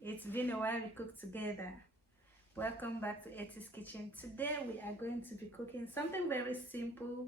It's been a while we cooked together. Welcome back to Etty's Kitchen. Today we are going to be cooking something very simple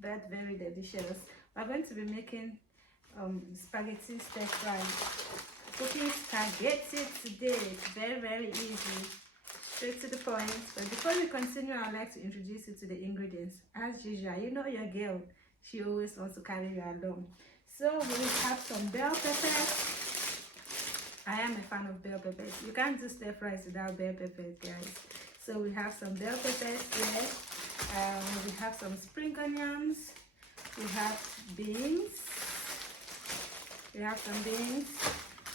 but very delicious. We're going to be making spaghetti stir fry. Cooking spaghetti today. It's very easy. Straight to the point. But before we continue, I'd like to introduce you to the ingredients. As usual, you know your girl. She always wants to carry you along. So we have some bell peppers. I am a fan of bell peppers. You can't do stir fries without bell peppers, guys. So we have some bell peppers here. We have some spring onions. We have beans. We have some beans.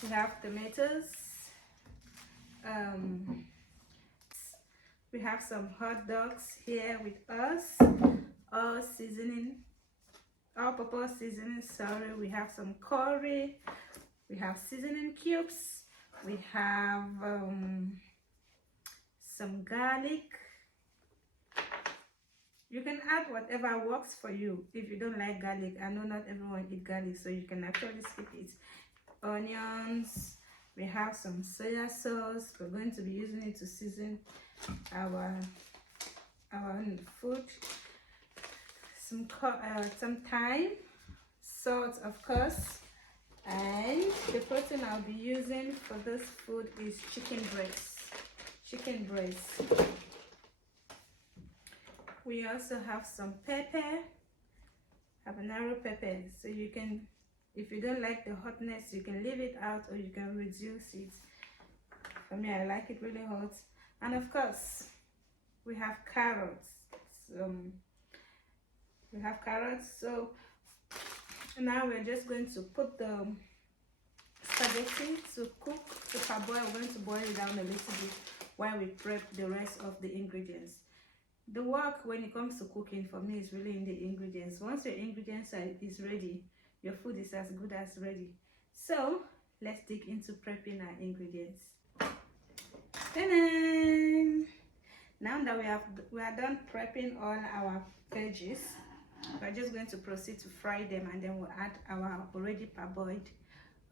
We have tomatoes. We have some hot dogs here with us. All seasoning, all-purpose seasoning. Sorry, we have some curry. We have seasoning cubes. We have some garlic. You can add whatever works for you. If you don't like garlic, I know not everyone eats garlic, so you can actually skip it. Onions. We have some soya sauce. We're going to be using it to season our food. Some thyme, salt, of course. And the protein I'll be using for this food is chicken breast. We also have some pepper, habanero pepper. So you can, if you don't like the hotness, you can leave it out or you can reduce it. For me, I like it really hot. And of course, we have carrots. So now we're just going to put the spaghetti to cook, to parboil. We're going to boil it down a little bit while we prep the rest of the ingredients. The work when it comes to cooking for me is really in the ingredients. Once your ingredients is ready, your food is as good as ready. So let's dig into prepping our ingredients. Ta-da! Now that we are done prepping all our veggies, we're just going to proceed to fry them, and then we'll add our already parboiled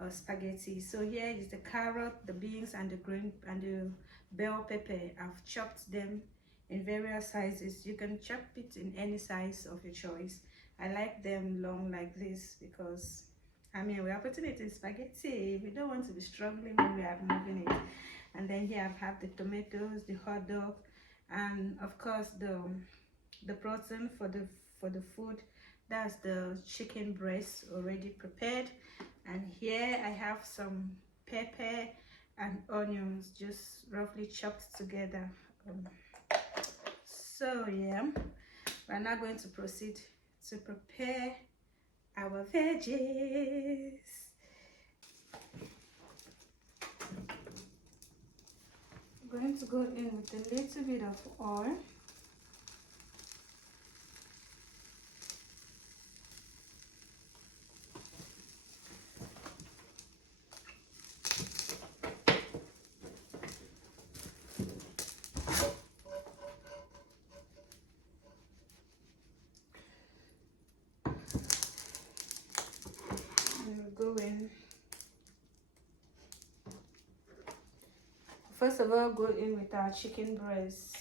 spaghetti. So here is the carrot, the beans, and the green and the bell pepper. I've chopped them in various sizes. You can chop it in any size of your choice. I like them long like this because, I mean, we are putting it in spaghetti. We don't want to be struggling when we are moving it. And then here I have the tomatoes, the hot dog, and of course the protein for the food. That's the chicken breast already prepared. And here I have some pepper and onions just roughly chopped together. So yeah, we're now going to proceed to prepare our veggies. I'm going to go in with a little bit of oil. Go in. First of all, go in with our chicken breast.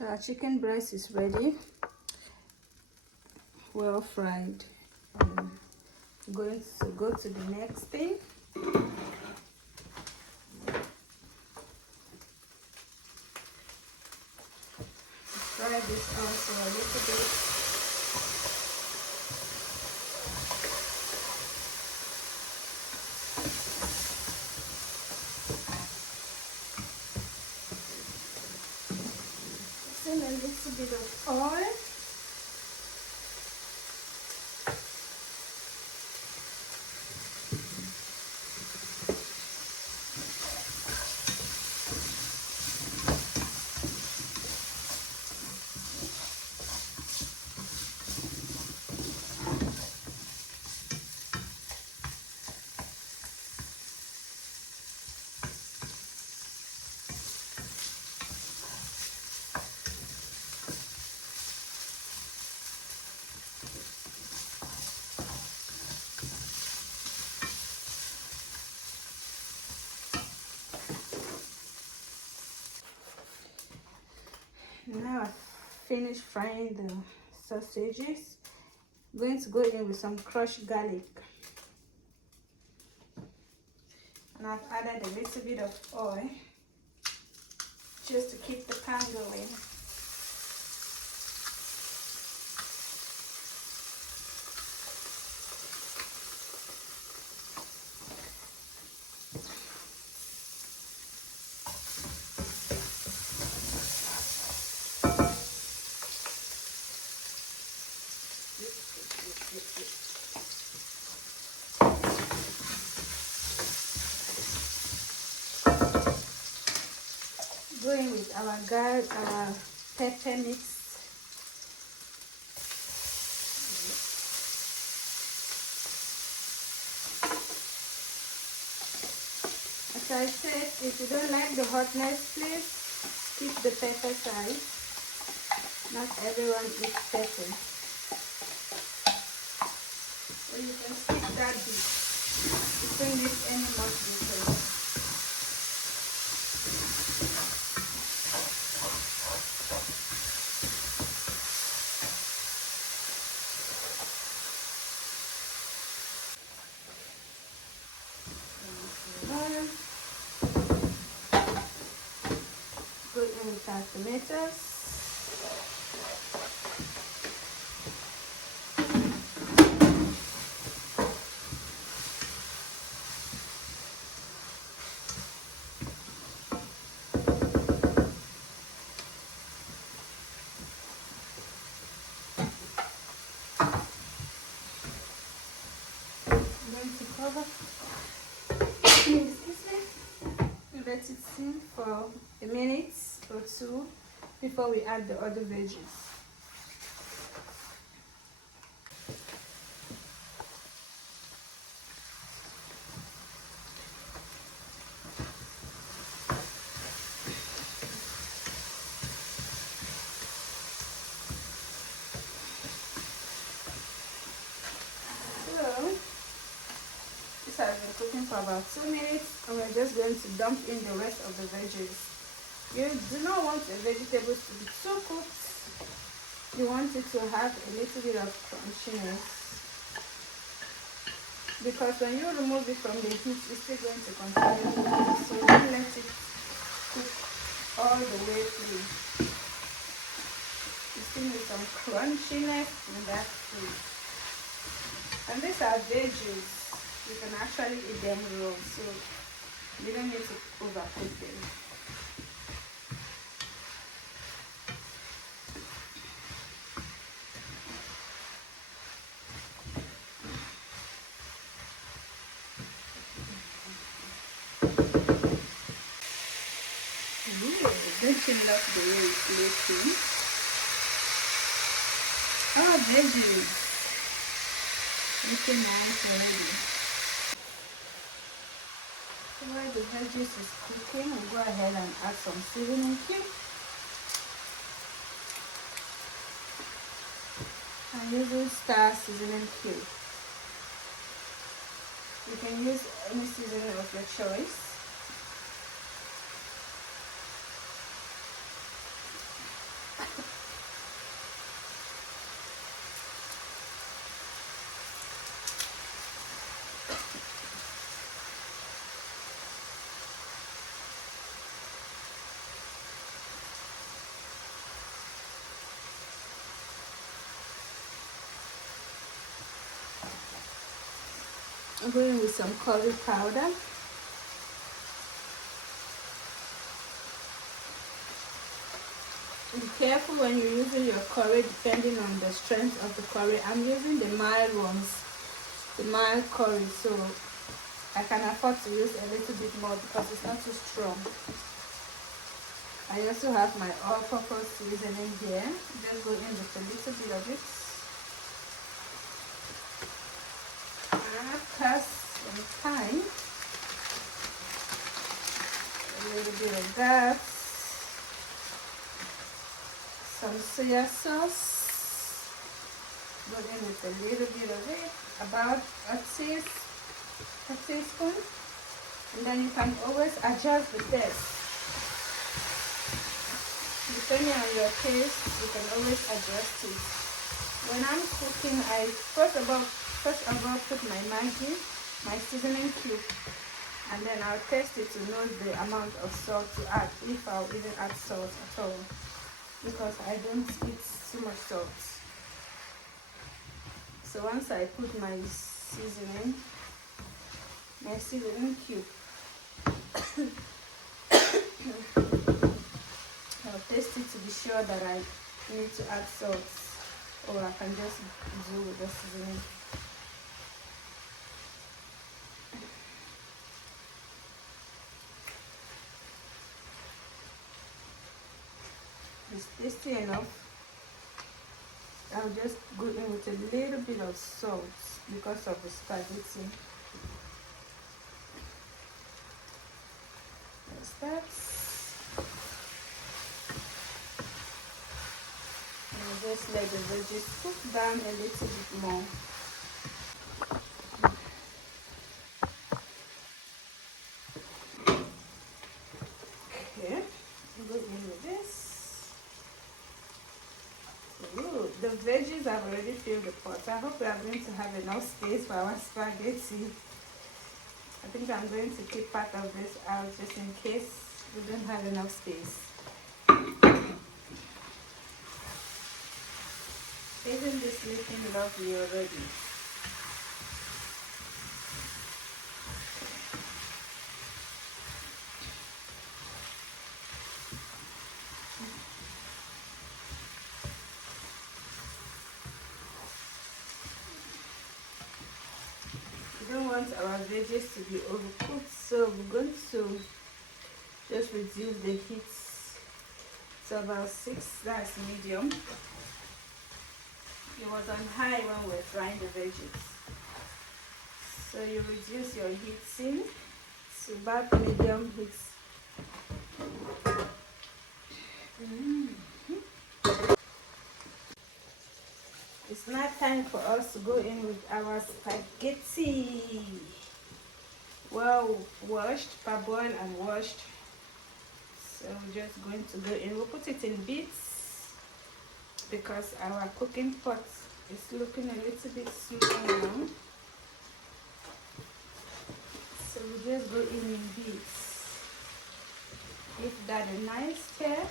So our chicken breast is ready, well fried. Going to go to the next thing. Fry this also a little bit. Then a little bit of oil. Now I've finished frying the sausages. I'm going to go in with some crushed garlic. And I've added a little bit of oil just to keep the pan going. Going with our pepper mix. As I said, if you don't like the hotness, please skip the pepper side. Not everyone eats pepper, so you can skip that bit. You don't need any much detail. Go in with our tomatoes. I'm going to cover. Let it simmer for a minute or two before we add the other veggies. So this has been cooking for about 2 minutes, and we're just going to dump in the rest of the veggies. You do not want the vegetables to be too cooked. You want it to have a little bit of crunchiness, because when you remove it from the heat, it's still going to continue cooking. So don't let it cook all the way through. You still need some crunchiness in that food. And these are veggies. You can actually eat them raw, so you don't need to overcook them. Don't you love the way it's looking? Our veggies looking nice already. So while the veggies is cooking, we'll go ahead and add some seasoning cube. I'm using Star seasoning cube. You can use any seasoning of your choice. I'm going with some curry powder. Be careful when you're using your curry depending on the strength of the curry. I'm using the mild ones, the mild curry, so I can afford to use a little bit more because it's not too strong. I also have my all-purpose seasoning here. Just go in with a little bit of it. And pass some thyme. A little bit of that. Some soya sauce. Go in with a little bit of it, about a teaspoon. And then you can always adjust the taste. Depending on your taste, you can always adjust it. When I'm cooking, I first of all put my Maggi, my seasoning cube, and then I'll taste it to know the amount of salt to add, if I'll even add salt at all, because I don't eat too much salt. So once I put my seasoning cube, I'll taste it to be sure that I need to add salt, or I can just do with the seasoning. It's tasty enough. I'll just go in with a little bit of salt because of the spaghetti. That's that. And just let the veggies cook down a little bit more. Okay, go in with this. Ooh, the veggies have already filled the pot. I hope we are going to have enough space for our spaghetti. I think I'm going to keep part of this out just in case we don't have enough space. Isn't this looking lovely already? We don't want our veggies to be overcooked, so we're going to just reduce the heat to about 6, that's medium. It was on high when we were frying the veggies. So you reduce your heating to about medium heat. It's now time for us to go in with our spaghetti. Well washed, parboiled and washed. So we're just going to go in. We'll put it in bits because our cooking pot is looking a little bit small now. So we just go in bits. Give that a nice stir.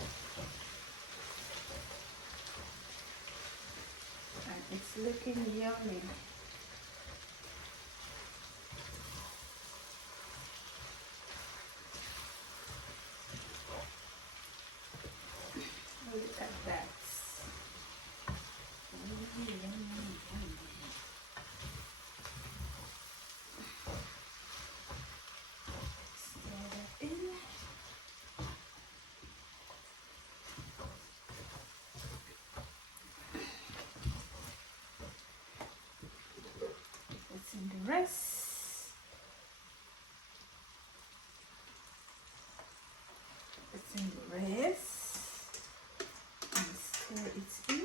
And it's looking yummy. Look at that. Yummy, yummy, yummy. Stir that in. It's in the rest. It's in the rest. And stir it in.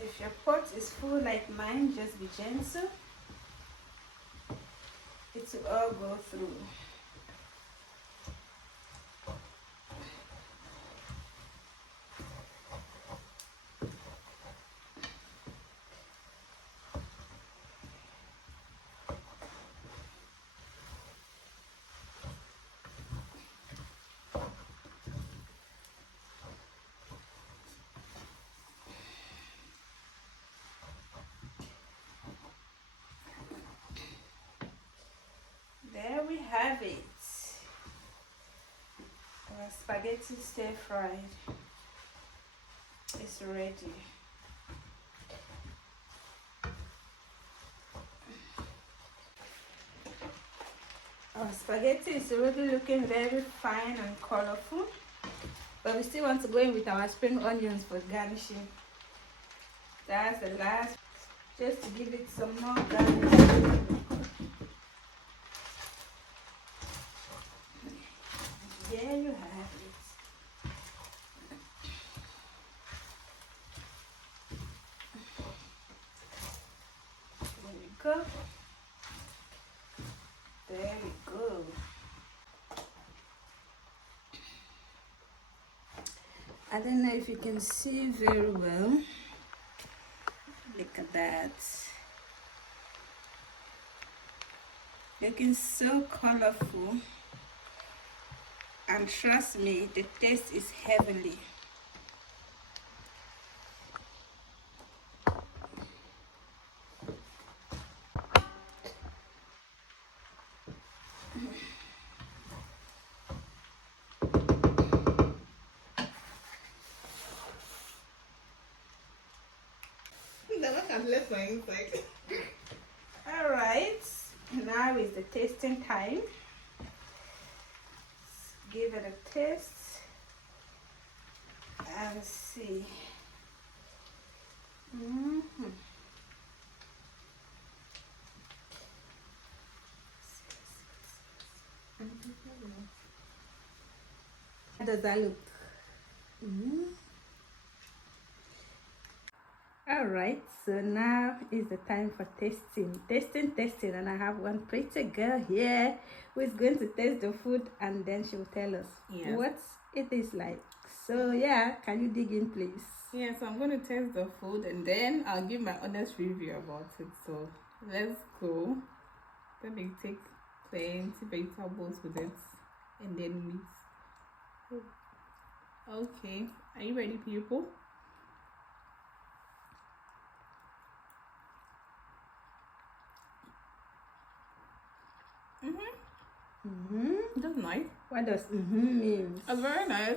If your pot is full like mine, just be gentle. It will all go through. have it. Our spaghetti stir fried is ready. Our spaghetti is already looking very fine and colorful, but we still want to go in with our spring onions for garnishing. That's the last, just to give it some more garnish. There you have it. There we go. There we go. I don't know if you can see very well. Look at that. Looking so colorful. And trust me, the taste is heavenly. All right, now is the tasting time. Let's give it a taste and see. How does that look? All right, so now is the time for testing, and I have one pretty girl here who is going to taste the food, and then she will tell us what it is like. So yeah, can you dig in, please? Yeah, so I'm going to taste the food and then I'll give my honest review about it. So let's go. Let me take plenty vegetables with it and then meat. Okay, are you ready, people? That's nice. What does mean? It's very nice.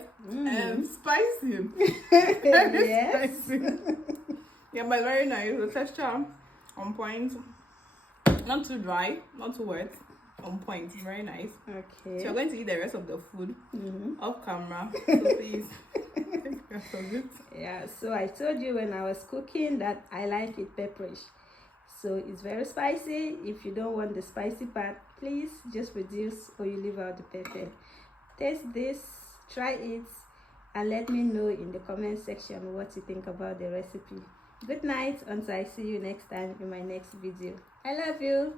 Spicy. Very Yes. spicy. Yeah, but very nice. The texture on point. Not too dry, not too wet. On point. Very nice. Okay. So you're going to eat the rest of the food off camera. So please take the rest of it. Yeah, so I told you when I was cooking that I like it pepperish. So it's very spicy. If you don't want the spicy part, please just reduce or you leave out the pepper. Taste this, try it, and let me know in the comment section what you think about the recipe. Good night until I see you next time in my next video. I love you.